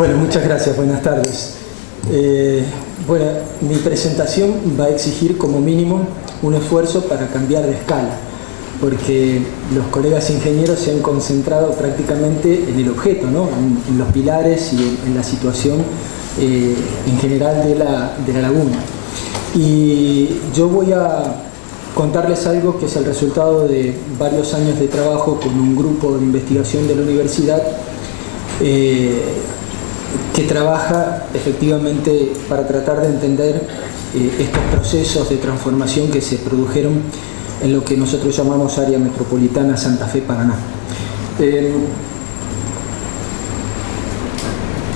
Bueno, muchas gracias, buenas tardes. Bueno, mi presentación va a exigir como mínimo un esfuerzo para cambiar de escala, porque los colegas ingenieros se han concentrado prácticamente en el objeto, ¿no? En los pilares y en la situación en general de la laguna. Y yo voy a contarles algo que es el resultado de varios años de trabajo con un grupo de investigación de la universidad que trabaja efectivamente para tratar de entender estos procesos de transformación que se produjeron en lo que nosotros llamamos Área Metropolitana Santa Fe, Paraná.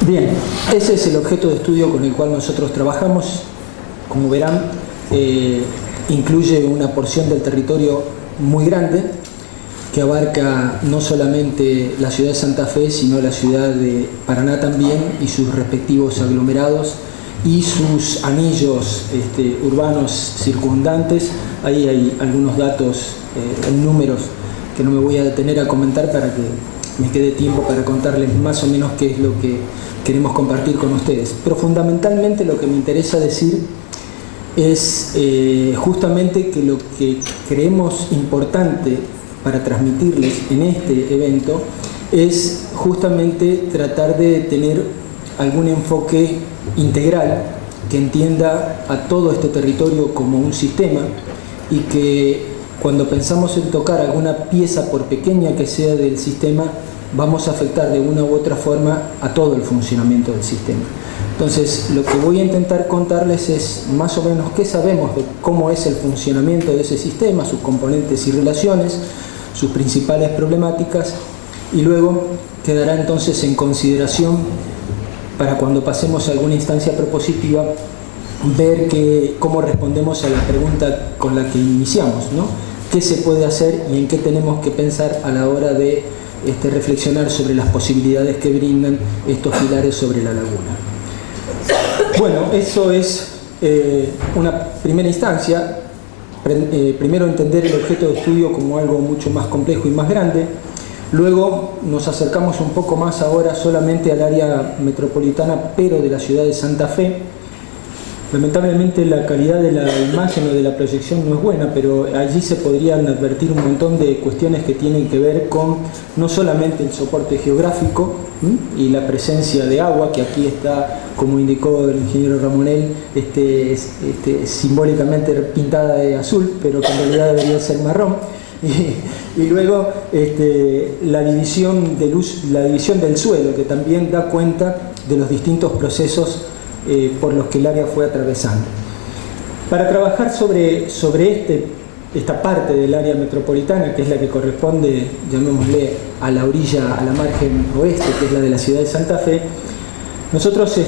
Bien, ese es el objeto de estudio con el cual nosotros trabajamos. Como verán, incluye una porción del territorio muy grande que abarca no solamente la ciudad de Santa Fe, sino la ciudad de Paraná también y sus respectivos aglomerados y sus anillos urbanos circundantes. Ahí hay algunos datos en números que no me voy a detener a comentar para que me quede tiempo para contarles más o menos qué es lo que queremos compartir con ustedes. Pero fundamentalmente lo que me interesa decir es justamente que lo que creemos importante para transmitirles en este evento es justamente tratar de tener algún enfoque integral que entienda a todo este territorio como un sistema y que cuando pensamos en tocar alguna pieza, por pequeña que sea del sistema, vamos a afectar de una u otra forma a todo el funcionamiento del sistema. Entonces, lo que voy a intentar contarles es más o menos qué sabemos de cómo es el funcionamiento de ese sistema, sus componentes y relaciones, sus principales problemáticas, y luego quedará entonces en consideración para cuando pasemos a alguna instancia propositiva ver cómo respondemos a la pregunta con la que iniciamos, ¿no? ¿Qué se puede hacer y en qué tenemos que pensar a la hora de reflexionar sobre las posibilidades que brindan estos pilares sobre la laguna? Bueno, eso es una primera instancia. Primero entender el objeto de estudio como algo mucho más complejo y más grande. Luego nos acercamos un poco más ahora solamente al área metropolitana, pero de la ciudad de Santa Fe. Lamentablemente la calidad de la imagen o de la proyección no es buena, pero allí se podrían advertir un montón de cuestiones que tienen que ver con no solamente el soporte geográfico y la presencia de agua, que aquí está, como indicó el ingeniero Ramonel, simbólicamente pintada de azul, pero que en realidad debería ser marrón. Y luego la división del suelo, que también da cuenta de los distintos procesos por los que el área fue atravesando. Para trabajar sobre esta parte del área metropolitana, que es la que corresponde, llamémosle, a la orilla, a la margen oeste, que es la de la ciudad de Santa Fe, nosotros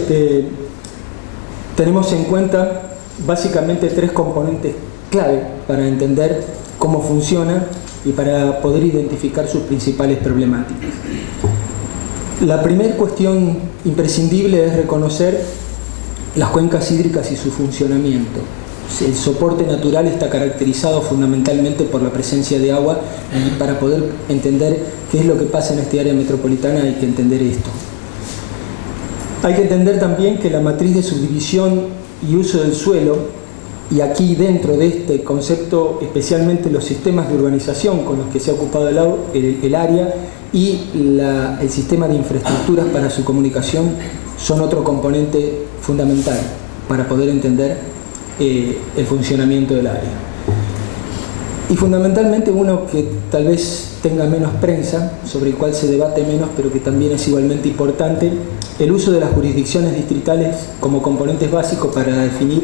tenemos en cuenta básicamente tres componentes clave para entender cómo funciona y para poder identificar sus principales problemáticas. La primera cuestión imprescindible es reconocer las cuencas hídricas y su funcionamiento. El soporte natural está caracterizado fundamentalmente por la presencia de agua, y para poder entender qué es lo que pasa en este área metropolitana hay que entender esto. Hay que entender también que la matriz de subdivisión y uso del suelo, y aquí dentro de este concepto especialmente los sistemas de urbanización con los que se ha ocupado el área y el sistema de infraestructuras para su comunicación son otro componente fundamental para poder entender el funcionamiento del área. Y fundamentalmente uno que tal vez tenga menos prensa, sobre el cual se debate menos, pero que también es igualmente importante, el uso de las jurisdicciones distritales como componentes básicos para definir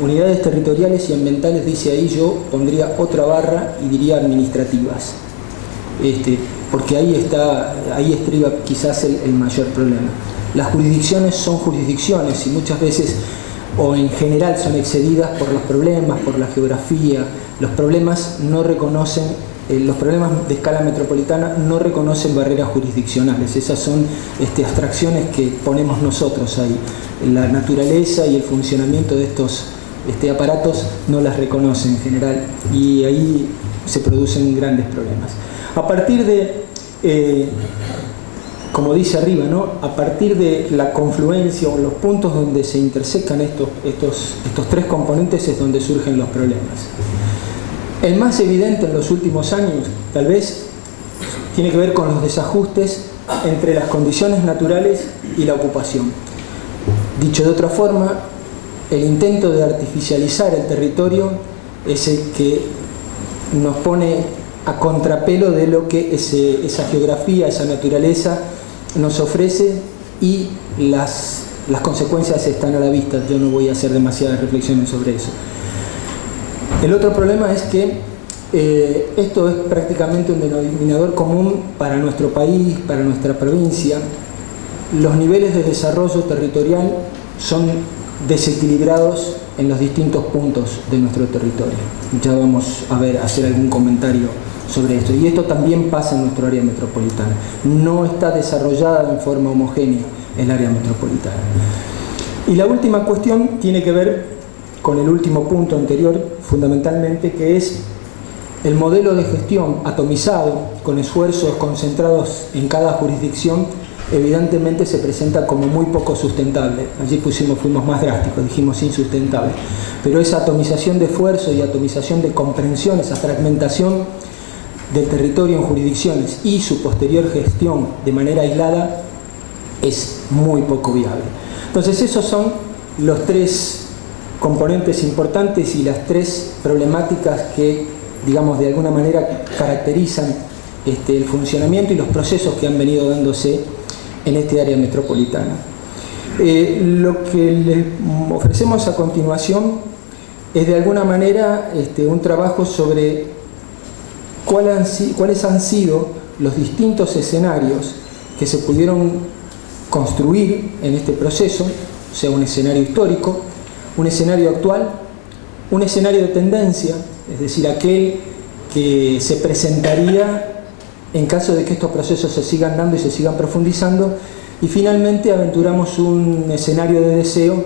unidades territoriales y ambientales. Dice ahí, yo pondría otra barra y diría administrativas, porque ahí estriba quizás el mayor problema. Las jurisdicciones son jurisdicciones y muchas veces o en general son excedidas por los problemas, por la geografía. Los problemas no reconocen, los problemas de escala metropolitana no reconocen barreras jurisdiccionales. Esas son abstracciones que ponemos nosotros ahí. La naturaleza y el funcionamiento de estos aparatos no las reconocen en general y ahí se producen grandes problemas. A partir de como dice arriba, ¿no? A partir de la confluencia o los puntos donde se intersecan estos tres componentes es donde surgen los problemas. El más evidente en los últimos años, tal vez, tiene que ver con los desajustes entre las condiciones naturales y la ocupación. Dicho de otra forma, el intento de artificializar el territorio es el que nos pone a contrapelo de lo que esa geografía, esa naturaleza nos ofrece, y las consecuencias están a la vista. Yo no voy a hacer demasiadas reflexiones sobre eso. El otro problema es que esto es prácticamente un denominador común para nuestro país, para nuestra provincia. Los niveles de desarrollo territorial son desequilibrados en los distintos puntos de nuestro territorio. Ya vamos a hacer algún comentario sobre esto. Y esto también pasa en nuestro área metropolitana. No está desarrollada en forma homogénea el área metropolitana. Y la última cuestión tiene que ver con el último punto anterior, fundamentalmente, que es el modelo de gestión atomizado, con esfuerzos concentrados en cada jurisdicción, evidentemente se presenta como muy poco sustentable. Allí fuimos más drásticos, dijimos insustentable. Pero esa atomización de esfuerzo y atomización de comprensión, esa fragmentación del territorio en jurisdicciones y su posterior gestión de manera aislada, es muy poco viable. Entonces esos son los tres componentes importantes y las tres problemáticas que, digamos, de alguna manera caracterizan el funcionamiento y los procesos que han venido dándose en este área metropolitana. Lo que les ofrecemos a continuación es de alguna manera un trabajo sobre cuáles han sido los distintos escenarios que se pudieron construir en este proceso, o sea, un escenario histórico, un escenario actual, un escenario de tendencia, es decir, aquel que se presentaría en caso de que estos procesos se sigan dando y se sigan profundizando, y finalmente aventuramos un escenario de deseo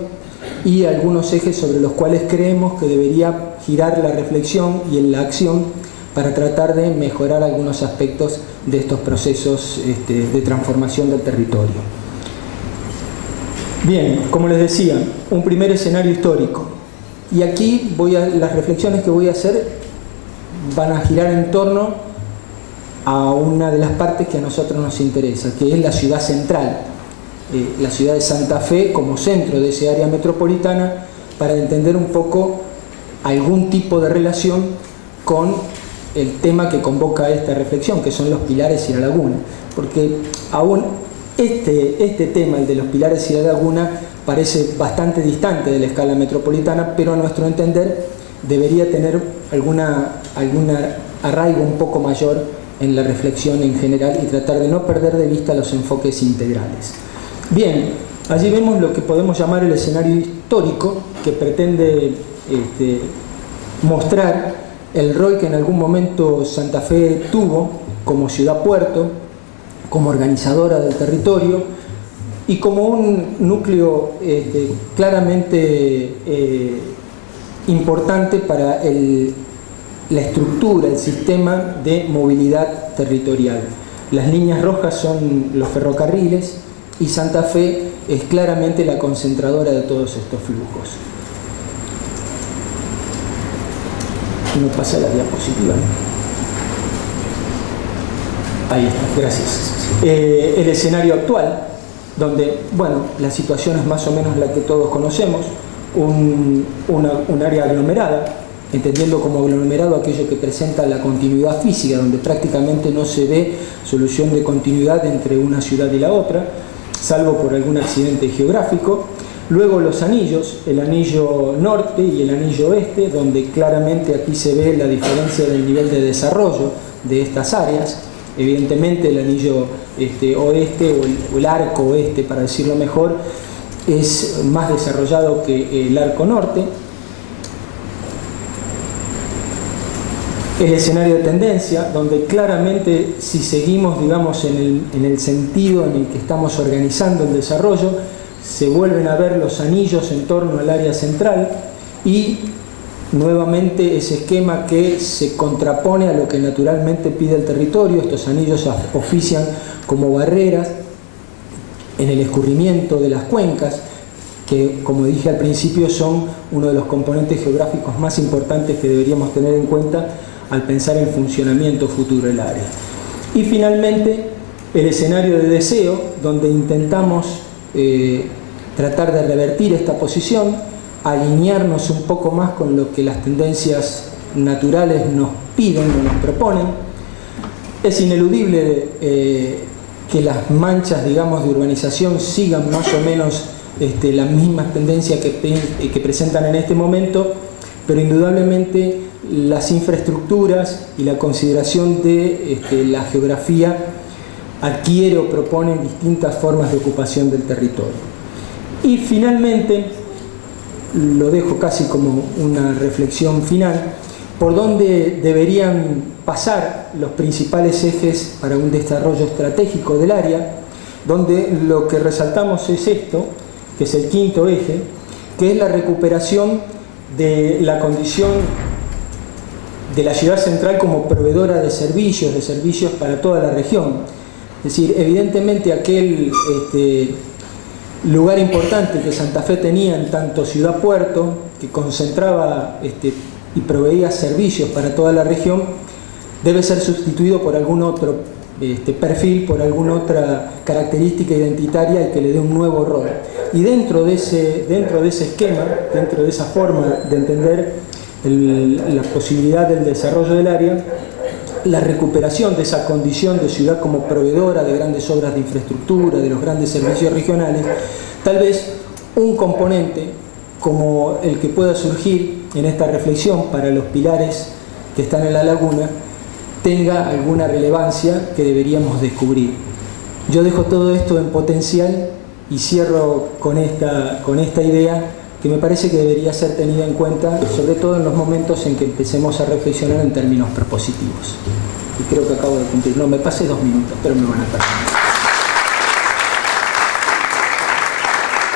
y algunos ejes sobre los cuales creemos que debería girar la reflexión y en la acción para tratar de mejorar algunos aspectos de estos procesos de transformación del territorio. Bien, como les decía, un primer escenario histórico. Y aquí las reflexiones que voy a hacer van a girar en torno a una de las partes que a nosotros nos interesa, que es la ciudad central, la ciudad de Santa Fe como centro de ese área metropolitana, para entender un poco algún tipo de relación con el tema que convoca esta reflexión, que son los pilares y la laguna. Porque aún este tema, el de los pilares y la laguna, parece bastante distante de la escala metropolitana, pero a nuestro entender debería tener algún arraigo un poco mayor en la reflexión en general y tratar de no perder de vista los enfoques integrales. Bien, allí vemos lo que podemos llamar el escenario histórico, que pretende mostrar el rol que en algún momento Santa Fe tuvo como ciudad-puerto, como organizadora del territorio y como un núcleo claramente importante para la estructura, el sistema de movilidad territorial. Las líneas rojas son los ferrocarriles y Santa Fe es claramente la concentradora de todos estos flujos. No pasa la diapositiva. Ahí está, gracias. El escenario actual, donde, bueno, la situación es más o menos la que todos conocemos, un área aglomerada, entendiendo como aglomerado aquello que presenta la continuidad física, donde prácticamente no se ve solución de continuidad entre una ciudad y la otra, salvo por algún accidente geográfico. Luego los anillos, el anillo norte y el anillo oeste, donde claramente aquí se ve la diferencia del nivel de desarrollo de estas áreas. Evidentemente el anillo oeste o el arco oeste, para decirlo mejor, es más desarrollado que el arco norte. El escenario de tendencia, donde claramente si seguimos, digamos, en el sentido en el que estamos organizando el desarrollo, se vuelven a ver los anillos en torno al área central y nuevamente ese esquema que se contrapone a lo que naturalmente pide el territorio. Estos anillos ofician como barreras en el escurrimiento de las cuencas, que, como dije al principio, son uno de los componentes geográficos más importantes que deberíamos tener en cuenta al pensar el funcionamiento futuro del área. Y finalmente, el escenario de deseo, donde intentamos tratar de revertir esta posición, alinearnos un poco más con lo que las tendencias naturales nos piden o nos proponen. Es ineludible que las manchas, digamos, de urbanización sigan más o menos las mismas tendencias que presentan en este momento, pero indudablemente las infraestructuras y la consideración de la geografía adquiere o propone distintas formas de ocupación del territorio. Y finalmente, lo dejo casi como una reflexión final, por dónde deberían pasar los principales ejes para un desarrollo estratégico del área, donde lo que resaltamos es esto, que es el quinto eje, que es la recuperación de la condición de la ciudad central como proveedora de servicios para toda la región. Es decir, evidentemente aquel lugar importante que Santa Fe tenía en tanto ciudad-puerto, que concentraba y proveía servicios para toda la región, debe ser sustituido por algún otro perfil, por alguna otra característica identitaria y que le dé un nuevo rol. Y dentro de ese esquema, dentro de esa forma de entender la posibilidad del desarrollo del área, la recuperación de esa condición de ciudad como proveedora de grandes obras de infraestructura, de los grandes servicios regionales, tal vez un componente como el que pueda surgir en esta reflexión para los pilares que están en la laguna tenga alguna relevancia que deberíamos descubrir. Yo dejo todo esto en potencial y cierro con esta idea que me parece que debería ser tenida en cuenta, sobre todo en los momentos en que empecemos a reflexionar en términos propositivos. Y creo que acabo de cumplir. No, me pasé 2 minutos, pero me van a perdonar.